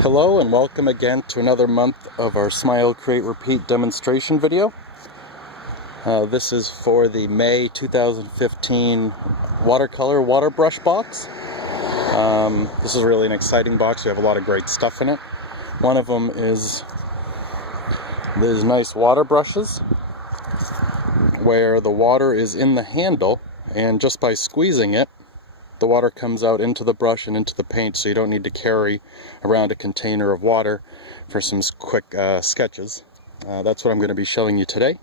Hello and welcome again to another month of our Smile, Create, Repeat demonstration video. This is for the May 2015 Watercolor water brush box. This is really an exciting box. We have a lot of great stuff in it. One of them is these nice water brushes where the water is in the handle, and just by squeezing it, the water comes out into the brush and into the paint, so you don't need to carry around a container of water for some quick sketches. That's what I'm going to be showing you today.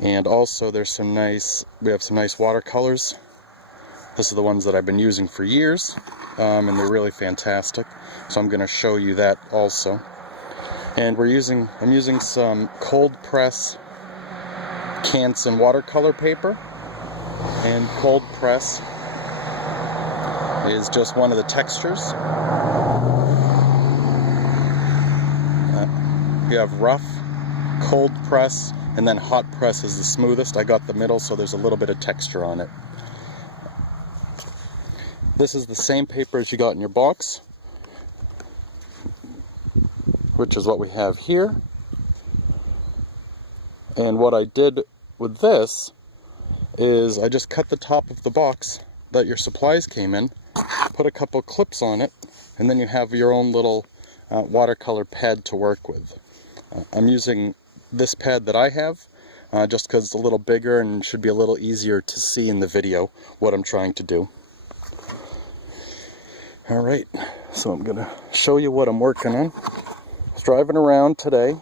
And also we have some nice watercolors. This is the ones that I've been using for years, and they're really fantastic. So I'm going to show you that also. And I'm using some cold press Canson watercolor paper, and cold press is just one of the textures. You have rough, cold press, and then hot press is the smoothest. I got the middle, so there's a little bit of texture on it. This is the same paper as you got in your box, which is what we have here. And what I did with this is I just cut the top of the box that your supplies came in, put a couple clips on it, and then you have your own little watercolor pad to work with. I'm using this pad that I have just because it's a little bigger and should be a little easier to see in the video what I'm trying to do. Alright, so I'm going to show you what I'm working on. I was driving around today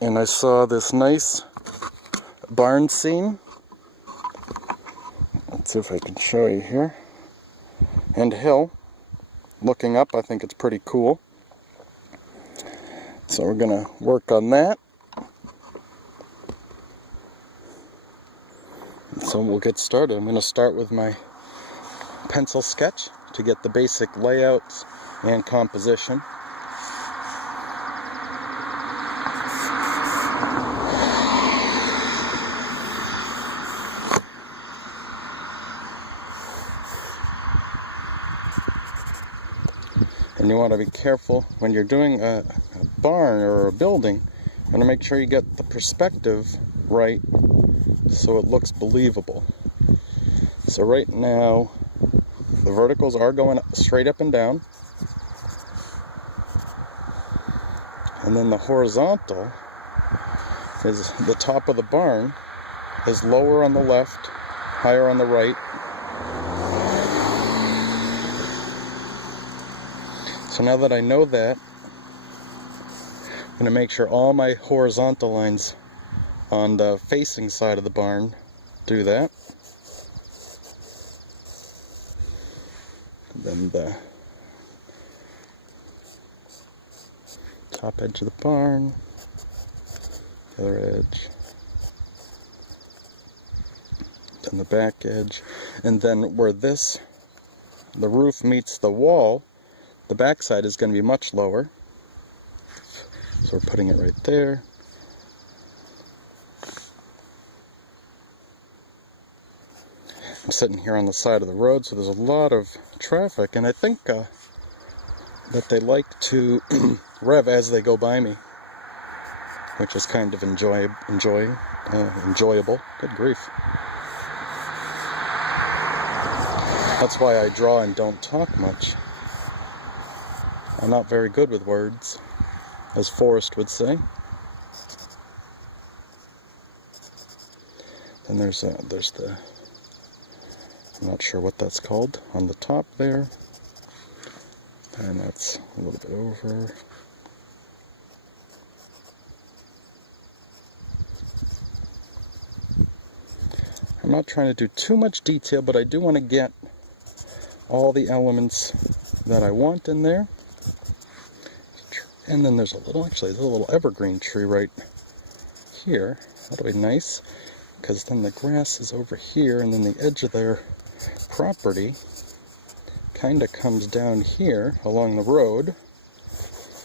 and I saw this nice barn scene. Let's see if I can show you here. And hill. Looking up, I think it's pretty cool. So we're going to work on that. So we'll get started. I'm going to start with my pencil sketch to get the basic layouts and composition. And you want to be careful when you're doing a barn or a building. You want to make sure you get the perspective right so it looks believable. So right now the verticals are going straight up and down, and then the horizontal is the top of the barn is lower on the left, higher on the right. So now that I know that, I'm going to make sure all my horizontal lines on the facing side of the barn do that. Then the top edge of the barn, the other edge, then the back edge, and then where the roof meets the wall, the back side is going to be much lower, so we're putting it right there. I'm sitting here on the side of the road, so there's a lot of traffic, and I think that they like to rev as they go by me, which is kind of enjoyable. Good grief. That's why I draw and don't talk much. I'm not very good with words, as Forrest would say. Then there's the, I'm not sure what that's called, on the top there. And that's a little bit over. I'm not trying to do too much detail, but I do want to get all the elements that I want in there. And then there's a little evergreen tree right here. That'll be nice, because then the grass is over here, and then the edge of their property kind of comes down here along the road,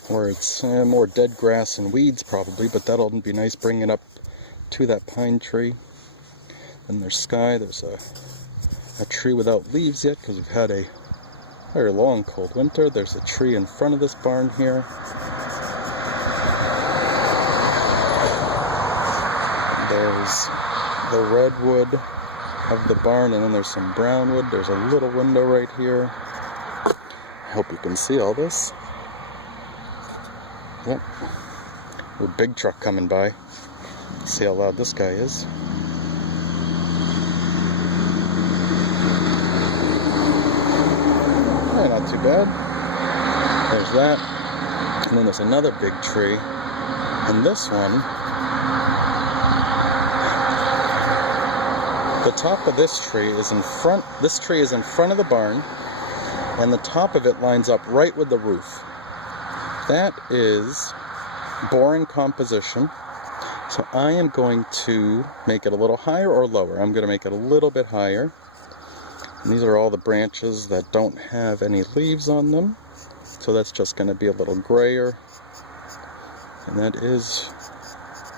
where it's more dead grass and weeds probably, but that'll be nice bringing it up to that pine tree. Then there's sky. There's a tree without leaves yet, because we've had a very long, cold winter. There's a tree in front of this barn here. There's the redwood of the barn, and then there's some brown wood. There's a little window right here. I hope you can see all this. Yep. A big truck coming by. See how loud this guy is. Yeah, not too bad. There's that. And then there's another big tree. And this one, the top of this tree is in front. This tree is in front of the barn, and the top of it lines up right with the roof. That is boring composition. So I am going to make it a little higher or lower. I'm going to make it a little bit higher. And these are all the branches that don't have any leaves on them. So that's just going to be a little grayer. And that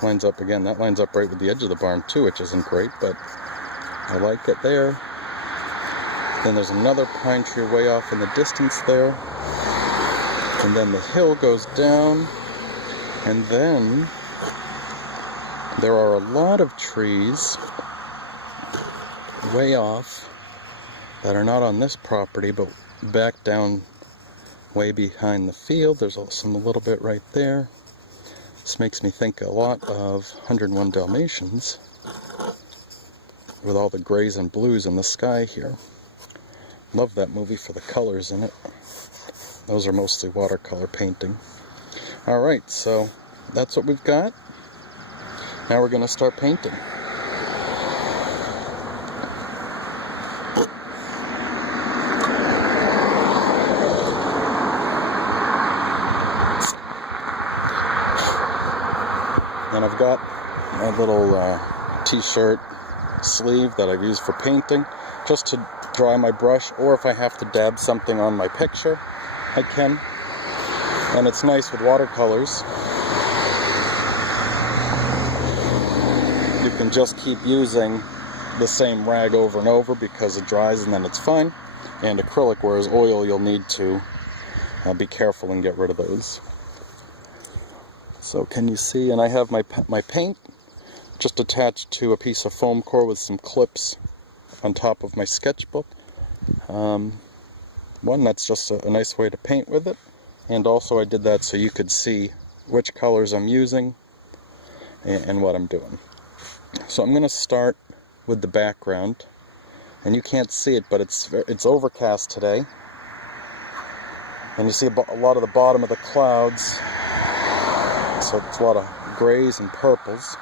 lines up again. That lines up right with the edge of the barn too, which isn't great, but I like it there. Then there's another pine tree way off in the distance there. And then the hill goes down. And then there are a lot of trees way off that are not on this property, but back down way behind the field. There's some a little bit right there. This makes me think a lot of 101 Dalmatians with all the grays and blues in the sky here. Love that movie for the colors in it. Those are mostly watercolor painting. Alright, so that's what we've got. Now we're going to start painting. And I've got a little t-shirt sleeve that I've used for painting, just to dry my brush, or if I have to dab something on my picture, I can. And it's nice with watercolors. You can just keep using the same rag over and over because it dries and then it's fine. And acrylic, whereas oil, you'll need to be careful and get rid of those. So can you see, and I have my paint just attached to a piece of foam core with some clips on top of my sketchbook. One, that's just a nice way to paint with it. And also I did that so you could see which colors I'm using and what I'm doing. So I'm going to start with the background. And you can't see it, but it's overcast today. And you see a lot of the bottom of the clouds. So it's a lot of grays and purples.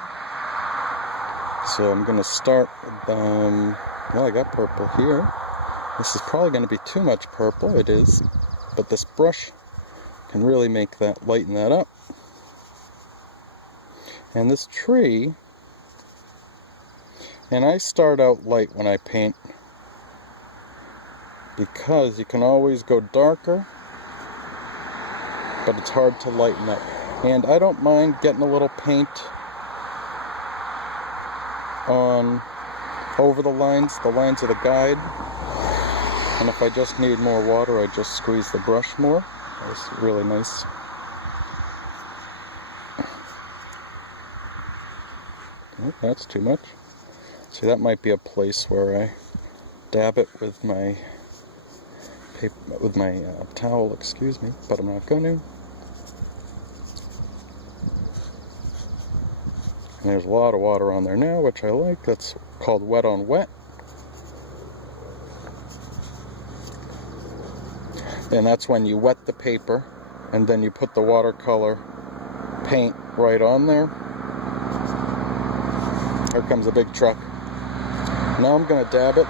So I'm going to start with, well, I got purple here. This is probably going to be too much purple. It is. But this brush can really make that, lighten that up. And this tree, and I start out light when I paint, because you can always go darker, but it's hard to lighten up. And I don't mind getting a little paint on over the lines of the guide. And if I just need more water, I just squeeze the brush more. That's really nice. Oh, that's too much. See, that might be a place where I dab it with my paper, with my towel, excuse me, but I'm not going to. And there's a lot of water on there now, which I like. That's called wet on wet. And that's when you wet the paper and then you put the watercolor paint right on there. Here comes a big truck. Now I'm going to dab it.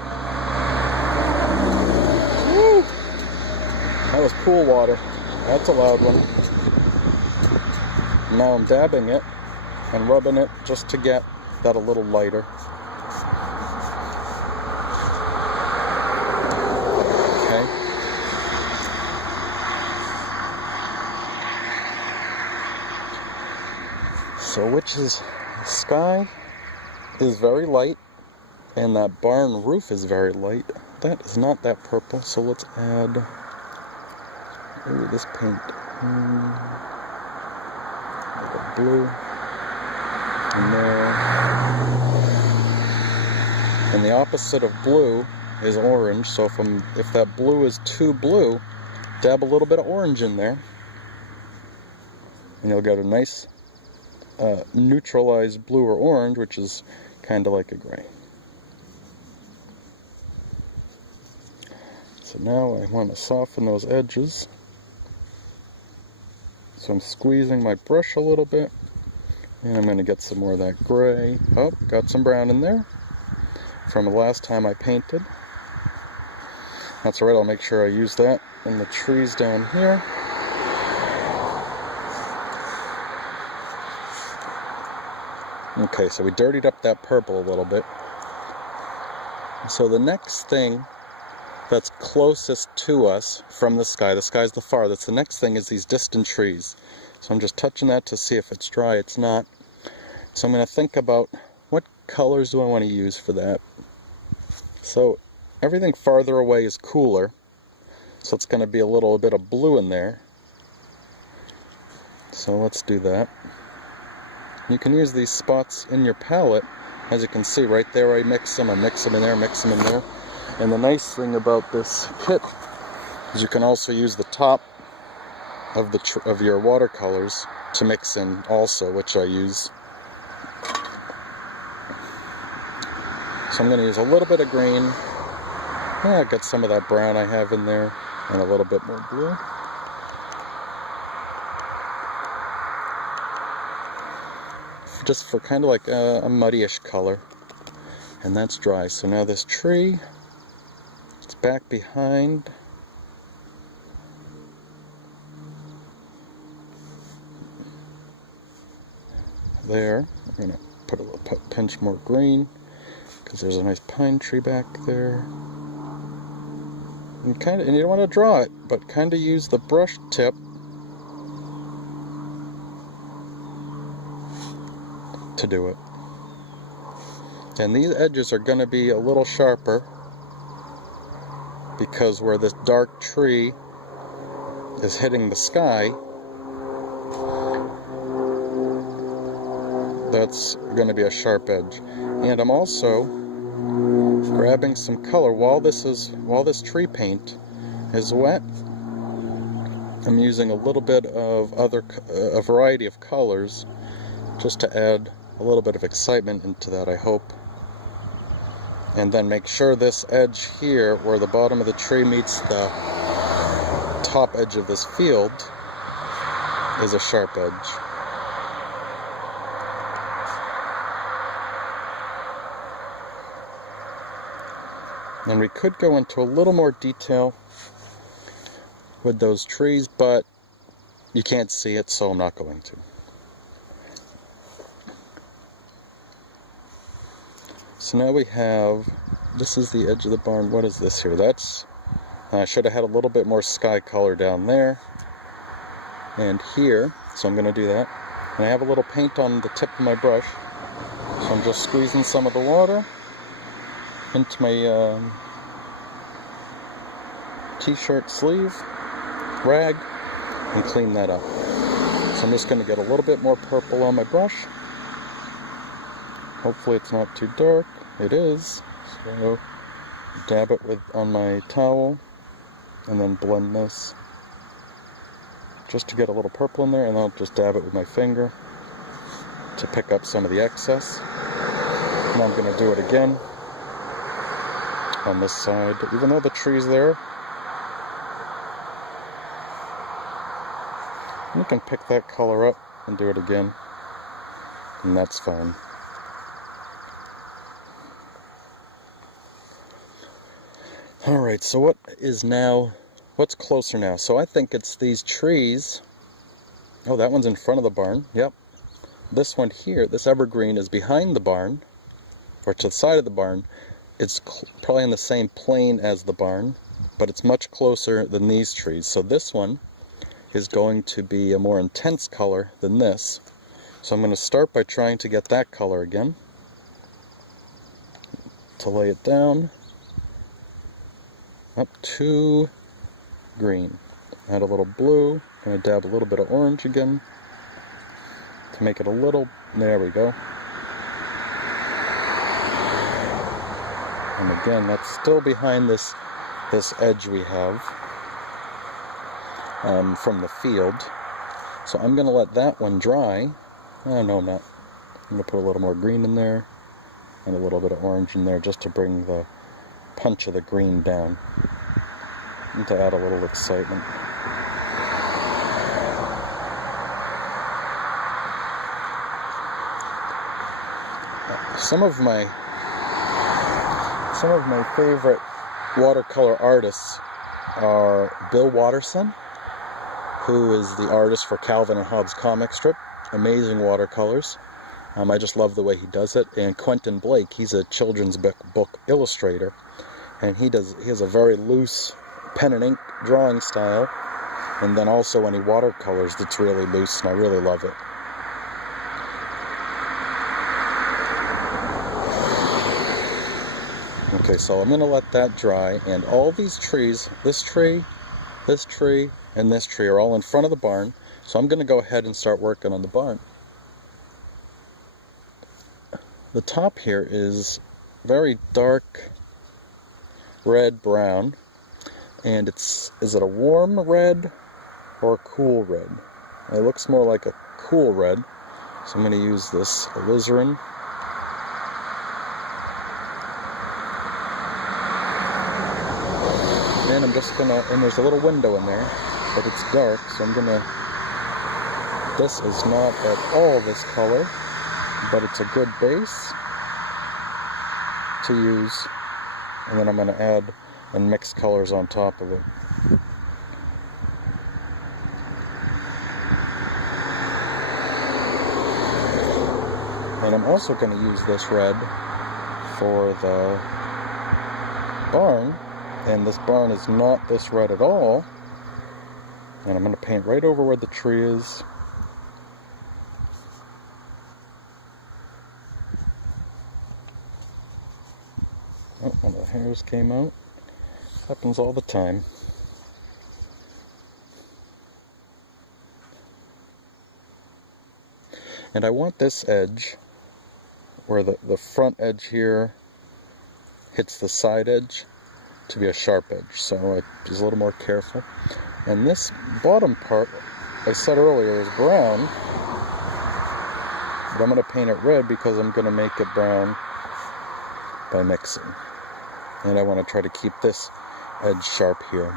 Woo! That was pool water. That's a loud one. Now I'm dabbing it and rubbing it just to get that a little lighter. Okay. So the sky is very light, and that barn roof is very light. That is not that purple, so let's add Ooh, this paint. Like blue. And there. And the opposite of blue is orange, so if that blue is too blue, dab a little bit of orange in there, and you'll get a nice neutralized blue or orange, which is kind of like a gray. So now I want to soften those edges. So I'm squeezing my brush a little bit, and I'm going to get some more of that gray. Oh, got some brown in there from the last time I painted. That's alright, I'll make sure I use that in the trees down here. Okay, so we dirtied up that purple a little bit. So the next thing that's closest to us from the sky's the farthest. The next thing is these distant trees. So I'm just touching that to see if it's dry. It's not. So I'm going to think about what colors do I want to use for that. So everything farther away is cooler, so it's going to be a little bit of blue in there. So let's do that. You can use these spots in your palette. As you can see right there, I mix them in there, mix them in there. And the nice thing about this kit is you can also use the top of your watercolors to mix in also, which I use. So I'm going to use a little bit of green. Yeah, get some of that brown I have in there, and a little bit more blue. Just for kind of like a muddy-ish color. And that's dry. So now this tree, it's back behind. There. I'm going to put a little pinch more green, because there's a nice pine tree back there. And you don't want to draw it, but kind of use the brush tip to do it. And these edges are going to be a little sharper, because where this dark tree is hitting the sky, that's going to be a sharp edge. And I'm also grabbing some color while this tree paint is wet. I'm using a little bit of a variety of colors just to add a little bit of excitement into that, I hope. And then make sure this edge here, where the bottom of the tree meets the top edge of this field, is a sharp edge. And we could go into a little more detail with those trees, but you can't see it, so I'm not going to. So now we have, this is the edge of the barn. What is this here? I should have had a little bit more sky color down there and here, so I'm going to do that. And I have a little paint on the tip of my brush, so I'm just squeezing some of the water into my t-shirt sleeve, rag, and clean that up. So I'm just going to get a little bit more purple on my brush. Hopefully it's not too dark. It is. So dab it on my towel and then blend this just to get a little purple in there, and I'll just dab it with my finger to pick up some of the excess. And I'm going to do it again on this side, even though the tree's there. You can pick that color up and do it again, and that's fine. Alright, so what's closer now? So I think it's these trees. Oh, that one's in front of the barn. Yep. This one here, this evergreen, is behind the barn, or to the side of the barn. It's probably in the same plane as the barn, but it's much closer than these trees. So this one is going to be a more intense color than this. So I'm going to start by trying to get that color again, to lay it down up to green. Add a little blue. Gonna dab a little bit of orange again to make it a little, there we go. And again, that's still behind this edge we have from the field. So I'm gonna let that one dry. Oh, no, I'm not. I'm gonna put a little more green in there and a little bit of orange in there just to bring the punch of the green down and to add a little excitement. Some of my favorite watercolor artists are Bill Watterson, who is the artist for Calvin and Hobbes comic strip. Amazing watercolors. I just love the way he does it. And Quentin Blake, he's a children's book illustrator, and he has a very loose pen and ink drawing style, and then also when he watercolors, it's really loose, and I really love it. Okay, so I'm going to let that dry, and all these trees, this tree, and this tree are all in front of the barn, so I'm going to go ahead and start working on the barn. The top here is very dark red-brown, and is it a warm red or a cool red? It looks more like a cool red, so I'm going to use this alizarin. And I'm just gonna, and there's a little window in there, but it's dark, so I'm gonna, this is not at all this color, but it's a good base to use, and then I'm gonna add and mix colors on top of it. And I'm also gonna use this red for the barn. And this barn is not this red at all. And I'm going to paint right over where the tree is. Oh, one of the hairs came out. Happens all the time. And I want this edge, where the front edge here hits the side edge, to be a sharp edge, so I was a little more careful. And this bottom part, I said earlier, is brown, but I'm going to paint it red because I'm going to make it brown by mixing. And I want to try to keep this edge sharp here.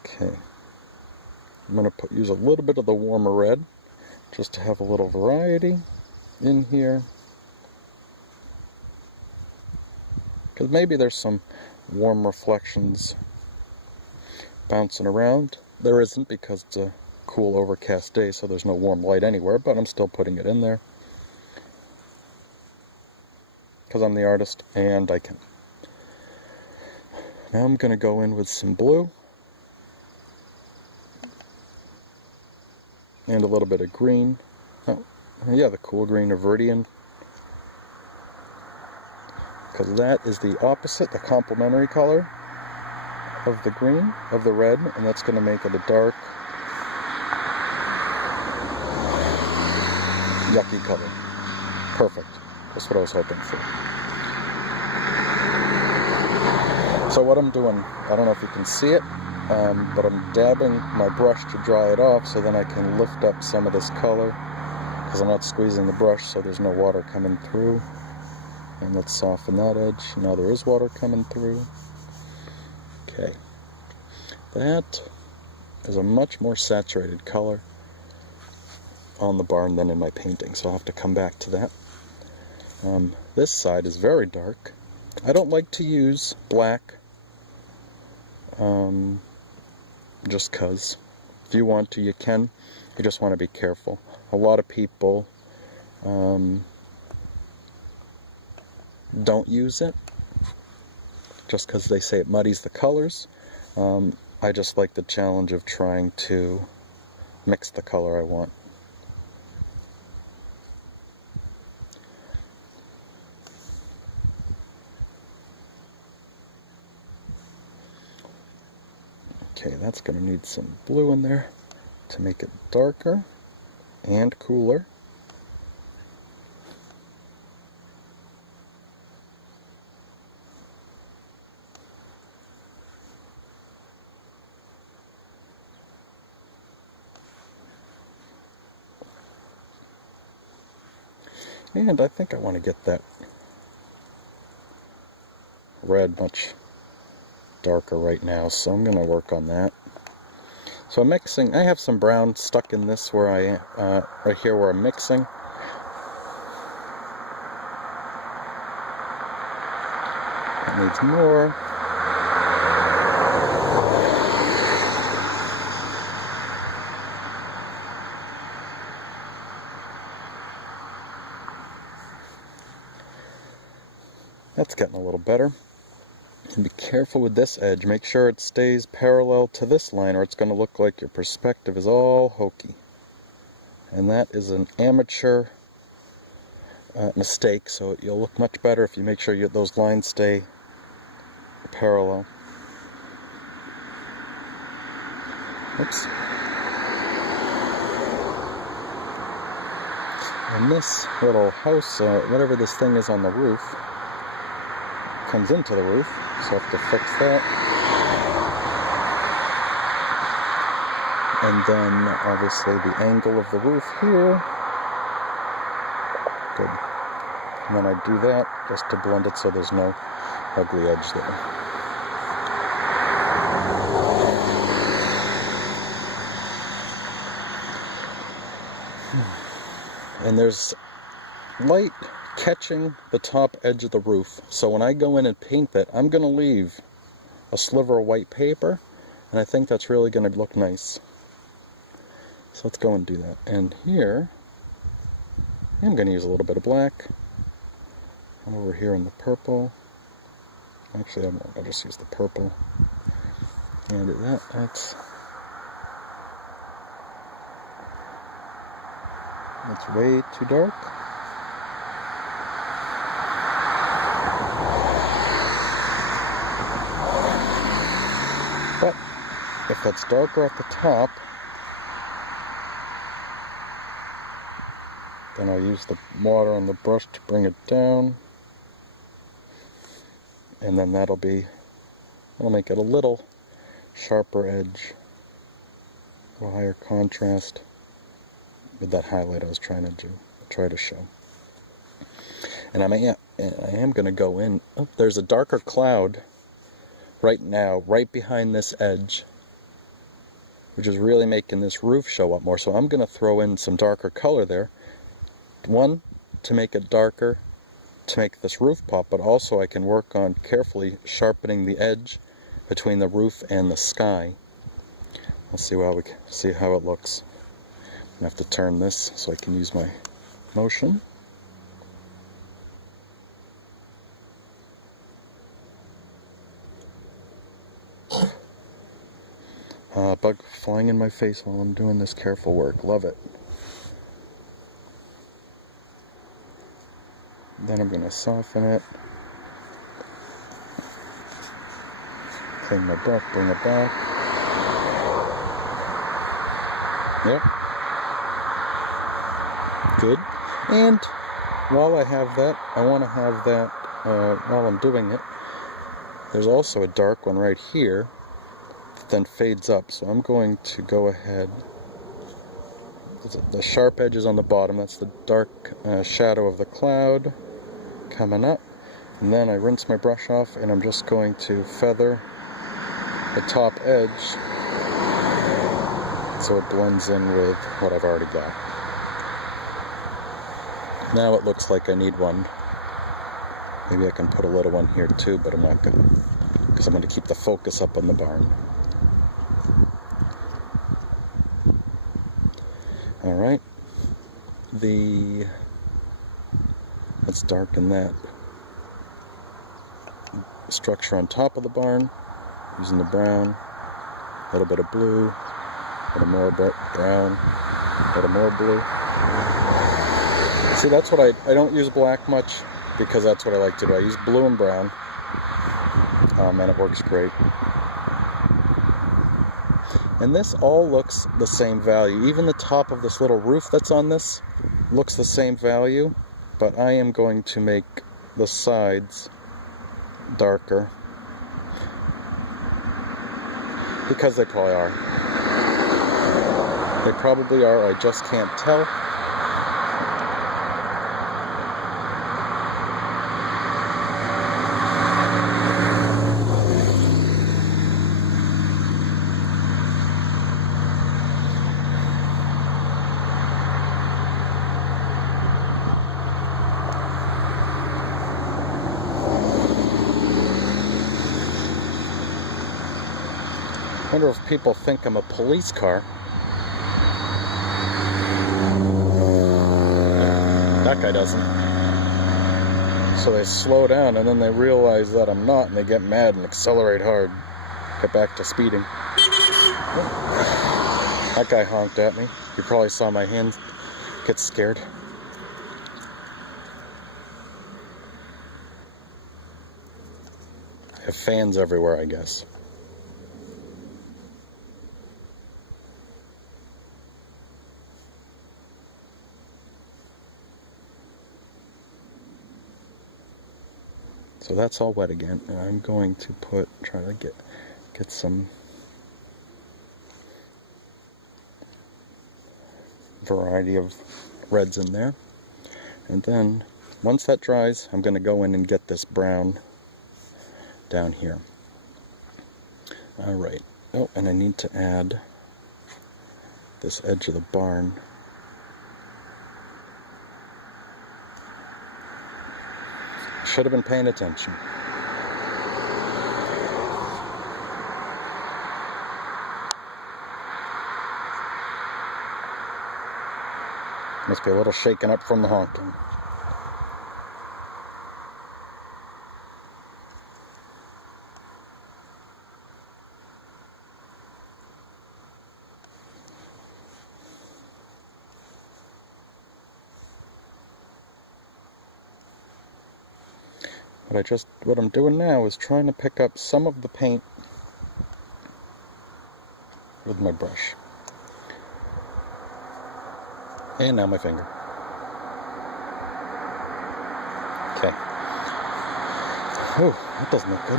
Okay, I'm going to use a little bit of the warmer red just to have a little variety in here. Because maybe there's some warm reflections bouncing around. There isn't because it's a cool overcast day, so there's no warm light anywhere, but I'm still putting it in there. Because I'm the artist and I can. Now I'm going to go in with some blue. And a little bit of green. Oh, yeah, the cool green or Viridian. Because that is the opposite, the complementary color of the green, of the red, and that's going to make it a dark, yucky color. Perfect. That's what I was hoping for. So what I'm doing, I don't know if you can see it, but I'm dabbing my brush to dry it off so then I can lift up some of this color, because I'm not squeezing the brush so there's no water coming through. And let's soften that edge. Now there is water coming through. Okay. That is a much more saturated color on the barn than in my painting, so I'll have to come back to that. This side is very dark. I don't like to use black, just 'cause. If you want to, you can. You just want to be careful. A lot of people don't use it just because they say it muddies the colors. I just like the challenge of trying to mix the color I want. Okay, that's going to need some blue in there to make it darker and cooler. And I think I want to get that red much darker right now, so I'm going to work on that. So I'm mixing. I have some brown stuck in this where I right here where I'm mixing. It needs more. That's getting a little better. And be careful with this edge. Make sure it stays parallel to this line or it's going to look like your perspective is all hokey. And that is an amateur mistake, so you'll look much better if you make sure those lines stay parallel. Oops. And this little house, whatever this thing is on the roof, comes into the roof, so I have to fix that. And then obviously the angle of the roof here. Good. And then I do that just to blend it so there's no ugly edge there. And there's light catching the top edge of the roof, so when I go in and paint that, I'm going to leave a sliver of white paper, and I think that's really going to look nice. So let's go and do that. And here, I'm going to use a little bit of black. I'm over here in the purple. Actually, I'll just use the purple. And that's way too dark. But if that's darker at the top, then I'll use the water on the brush to bring it down. And then that'll make it a little sharper edge, a little higher contrast with that highlight I was trying to show. And I am going to go in. Oh, there's a darker cloud right now, right behind this edge, which is really making this roof show up more. So I'm going to throw in some darker color there. One, to make it darker, to make this roof pop, but also I can work on carefully sharpening the edge between the roof and the sky. Let's see how it looks. I have to turn this so I can use my motion. Bug flying in my face while I'm doing this careful work. Love it. Then I'm going to soften it. Clean my brush, bring it back. Yep. Good. And while I have that, I want to have that, while I'm doing it, there's also a dark one right here that then fades up. So I'm going to go ahead. The sharp edge is on the bottom. That's the dark shadow of the cloud coming up. And then I rinse my brush off and I'm just going to feather the top edge so it blends in with what I've already got. Now it looks like I need one. Maybe I can put a little one here too, but I'm not going to, because I'm going to keep the focus up on the barn. Alright, let's darken that structure on top of the barn using the brown, a little bit of blue, a little more brown, a little more blue. See, that's what I don't use black much because that's what I like to do. I use blue and brown, and it works great. And this all looks the same value. Even the top of this little roof that's on this looks the same value, but I am going to make the sides darker because they probably are. They probably are, I just can't tell. I wonder if people think I'm a police car. That guy doesn't. So they slow down and then they realize that I'm not and they get mad and accelerate hard. Get back to speeding. That guy honked at me. You probably saw my hand get scared. I have fans everywhere, I guess. So that's all wet again, and I'm going to try to get some variety of reds in there. And then once that dries, I'm going to go in and get this brown down here. Alright. Oh, and I need to add this edge of the barn. Should have been paying attention. Must be a little shaken up from the honking. What I'm doing now is trying to pick up some of the paint with my brush. And now my finger. Okay. Oh, that doesn't look good.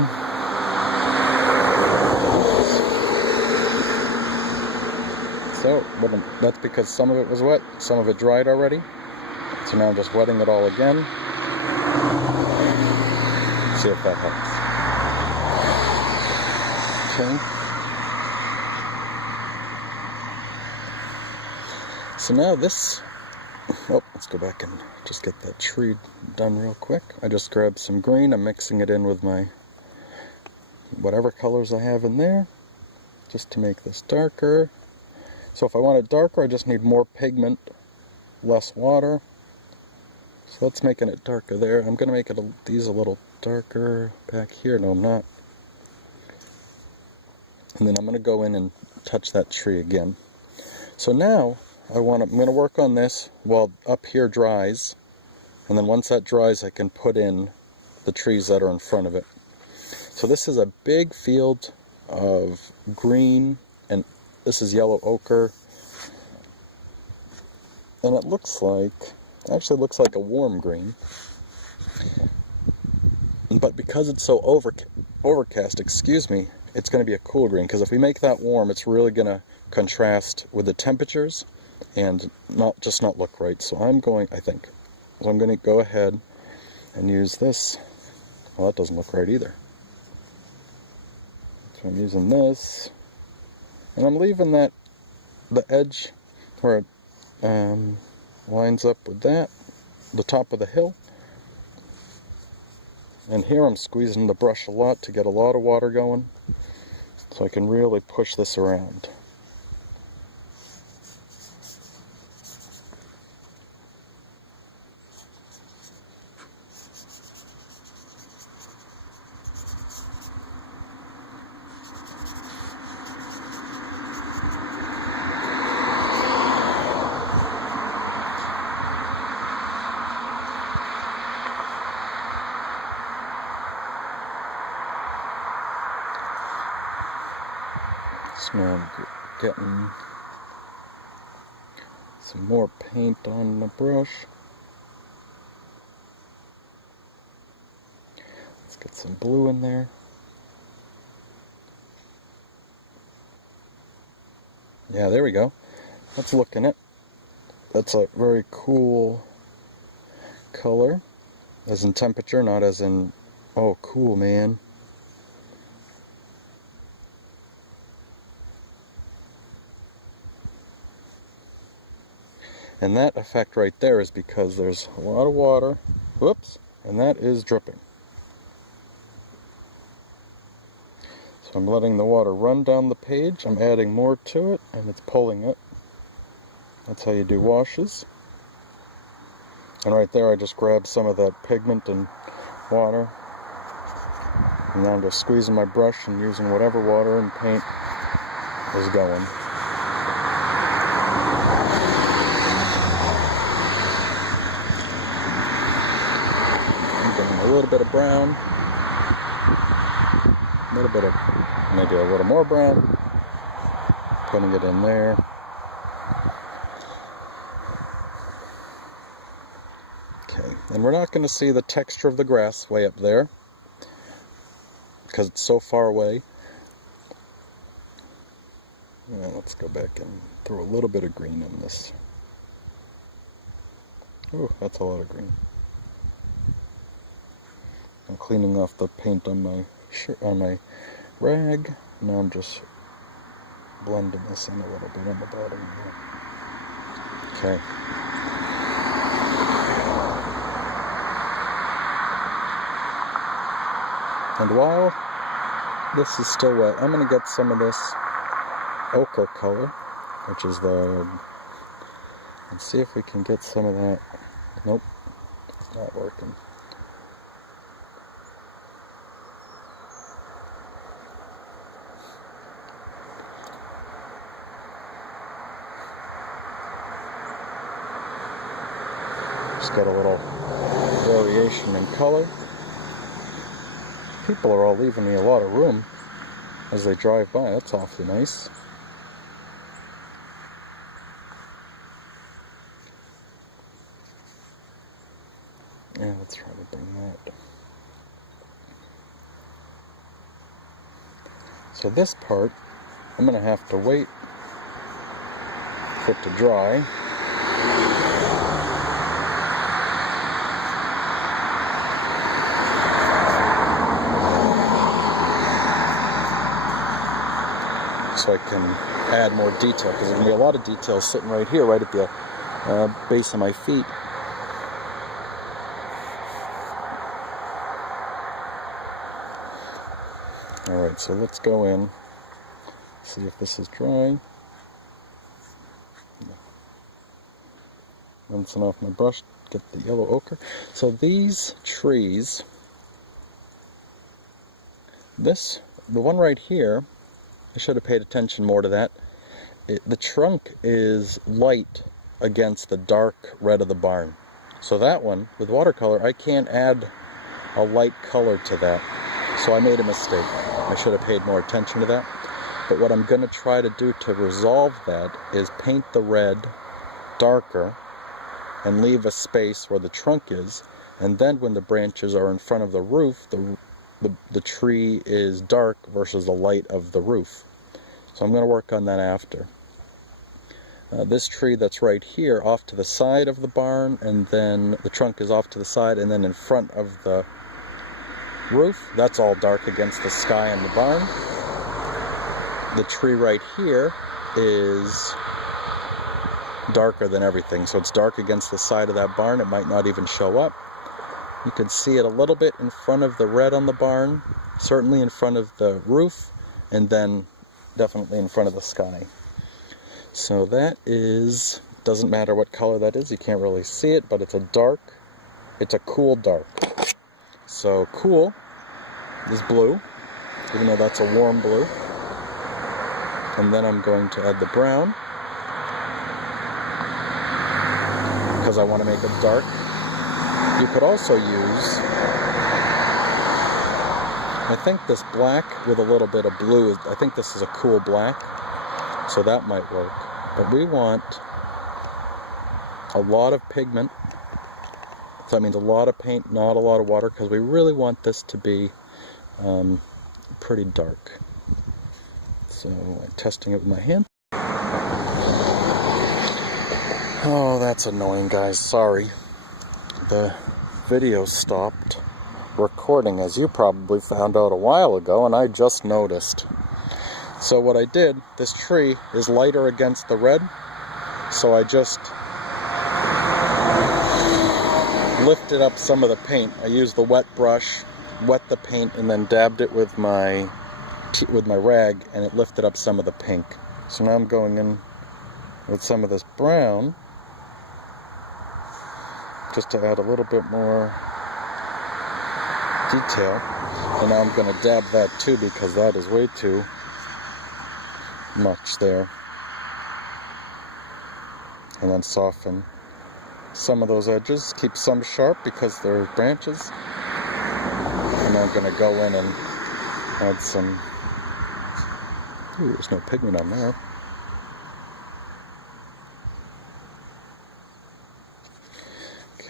So, that's because some of it was wet, some of it dried already. So now I'm just wetting it all again. See if that helps. Okay. So now this, let's go back and just get that tree done real quick. I just grabbed some green, I'm mixing it in with my whatever colors I have in there, just to make this darker. So if I want it darker, I just need more pigment, less water. So that's making it darker there. I'm going to make these a little darker back here. No, I'm not. And then I'm going to go in and touch that tree again. So now I'm going to work on this while up here dries, and then once that dries I can put in the trees that are in front of it. So this is a big field of green, and this is yellow ochre, and it actually looks like a warm green. But because it's so overcast, it's going to be a cool green, because if we make that warm, it's really going to contrast with the temperatures and not look right. So I'm going to go ahead and use this. Well, that doesn't look right either. So I'm using this, and I'm leaving the edge where it lines up with the top of the hill. And here I'm squeezing the brush a lot to get a lot of water going, so I can really push this around. Smell getting some more paint on the brush. Let's get some blue in there. Yeah, there we go. That's looking it. That's a very cool color, as in temperature, not as in, oh, cool, man. And that effect right there is because there's a lot of water, whoops, and that is dripping. So I'm letting the water run down the page, I'm adding more to it, and it's pulling it. That's how you do washes. And right there I just grabbed some of that pigment and water. And now I'm just squeezing my brush and using whatever water and paint is going. I'm getting a little bit of brown. A little bit of, maybe a little more brown. Putting it in there. Okay, and we're not going to see the texture of the grass way up there because it's so far away. Yeah, let's go back and throw a little bit of green in this. Oh, that's a lot of green. I'm cleaning off the paint on my shirt, on my rag. Now I'm just blending this in a little bit on the bottom here. Okay. And while this is still wet, I'm going to get some of this ochre color, which is the, let's see if we can get some of that. Nope, it's not working. Just got a little variation in color. People are all leaving me a lot of room as they drive by. That's awfully nice. Yeah, let's try to bring that. So this part, I'm going to have to wait for it to dry. So I can add more detail, because there's going to be a lot of detail sitting right here, right at the base of my feet. Alright, so let's go in, see if this is dry. Rinsing off my brush, get the yellow ochre. So these trees, the one right here, I should have paid attention more to that. The trunk is light against the dark red of the barn. So that one, with watercolor, I can't add a light color to that. So I made a mistake. I should have paid more attention to that. But what I'm going to try to do to resolve that is paint the red darker and leave a space where the trunk is. And then when the branches are in front of the roof, the tree is dark versus the light of the roof. So I'm going to work on that after. This tree that's right here off to the side of the barn, and then the trunk is off to the side, and then in front of the roof, that's all dark against the sky and the barn. The tree right here is darker than everything, so it's dark against the side of that barn. It might not even show up. You can see it a little bit in front of the red on the barn, certainly in front of the roof, and then definitely in front of the sky. So that is, doesn't matter what color that is, you can't really see it, but it's a cool dark. So cool is blue, even though that's a warm blue. And then I'm going to add the brown, because I want to make it dark. You could also use, I think this black with a little bit of blue, I think this is a cool black. so that might work. But we want a lot of pigment, so that means a lot of paint, not a lot of water, because we really want this to be pretty dark. So I'm testing it with my hand. Oh, that's annoying, guys. Sorry. The video stopped recording, as you probably found out a while ago, and I just noticed. So what I did, this tree is lighter against the red, so I just lifted up some of the paint. I used the wet brush, wet the paint, and then dabbed it with my rag, and it lifted up some of the pink. So now I'm going in with some of this brown, just to add a little bit more detail. And now I'm going to dab that too, because that is way too much there. And then soften some of those edges, keep some sharp because they're branches. And I'm going to go in and add some, ooh, there's no pigment on that.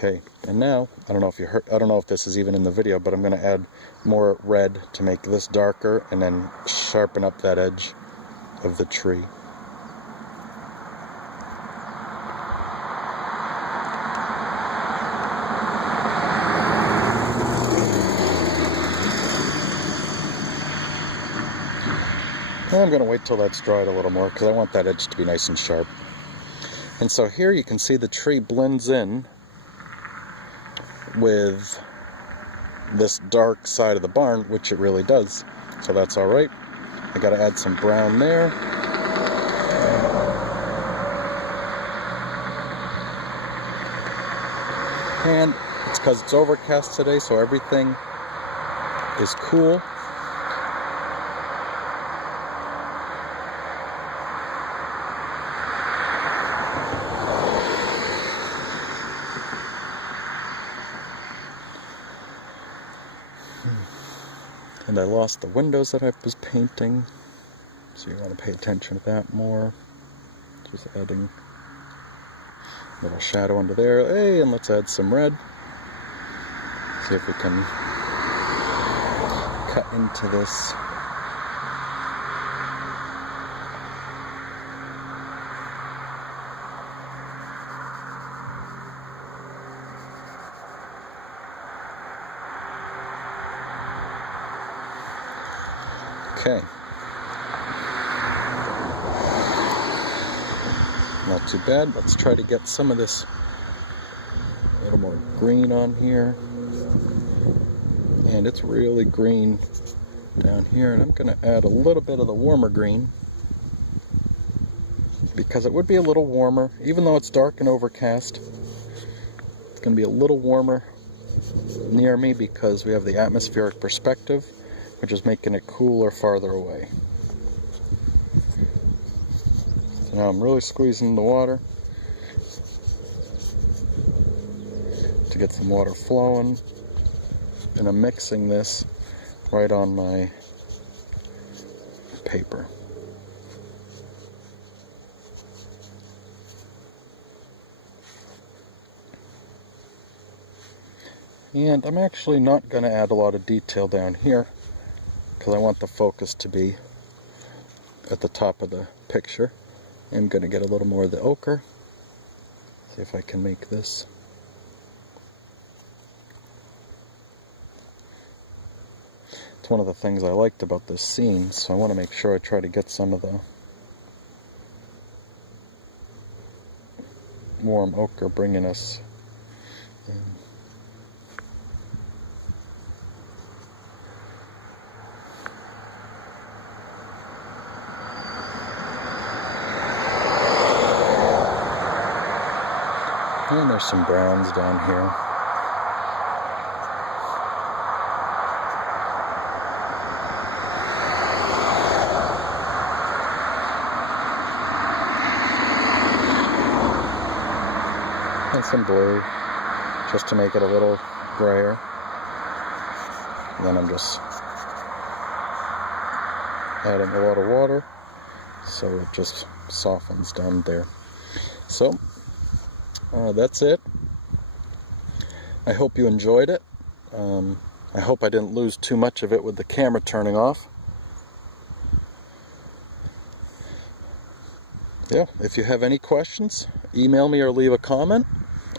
Okay, and now, I don't know if this is even in the video, but I'm going to add more red to make this darker and then sharpen up that edge of the tree. And I'm going to wait till that's dried a little more because I want that edge to be nice and sharp. And so here you can see the tree blends in with this dark side of the barn, which it really does. So that's alright. I gotta add some brown there. And it's because it's overcast today, so everything is cool. And I lost the windows that I was painting, so you want to pay attention to that more. Just adding a little shadow under there. Hey, and let's add some red. See if we can cut into this. Okay. Not too bad. Let's try to get some of this a little more green on here. And it's really green down here. And I'm going to add a little bit of the warmer green, because it would be a little warmer. Even though it's dark and overcast, it's going to be a little warmer near me because we have the atmospheric perspective, which is making it cooler farther away. So now I'm really squeezing the water to get some water flowing, and I'm mixing this right on my paper. And I'm actually not going to add a lot of detail down here, because I want the focus to be at the top of the picture. I'm going to get a little more of the ochre. See if I can make this. It's one of the things I liked about this scene, so I want to make sure I try to get some of the warm ochre bringing us in. And there's some browns down here. And some blue, just to make it a little grayer. And then I'm just adding a lot of water so it just softens down there. So that's it. I hope you enjoyed it. I hope I didn't lose too much of it with the camera turning off. Yeah, if you have any questions, email me or leave a comment.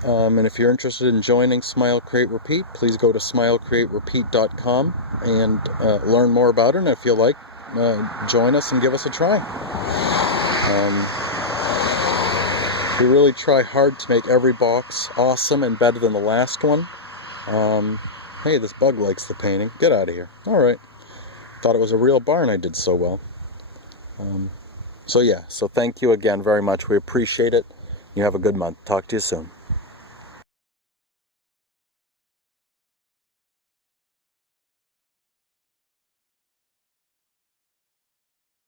And if you're interested in joining Smile, Create, Repeat, please go to smilecreaterepeat.com and learn more about it. And if you like, join us and give us a try. We really try hard to make every box awesome and better than the last one. Hey, this bug likes the painting. Get out of here. Alright. Thought it was a real barn, I did so well. So yeah, so thank you again very much. We appreciate it. You have a good month. Talk to you soon.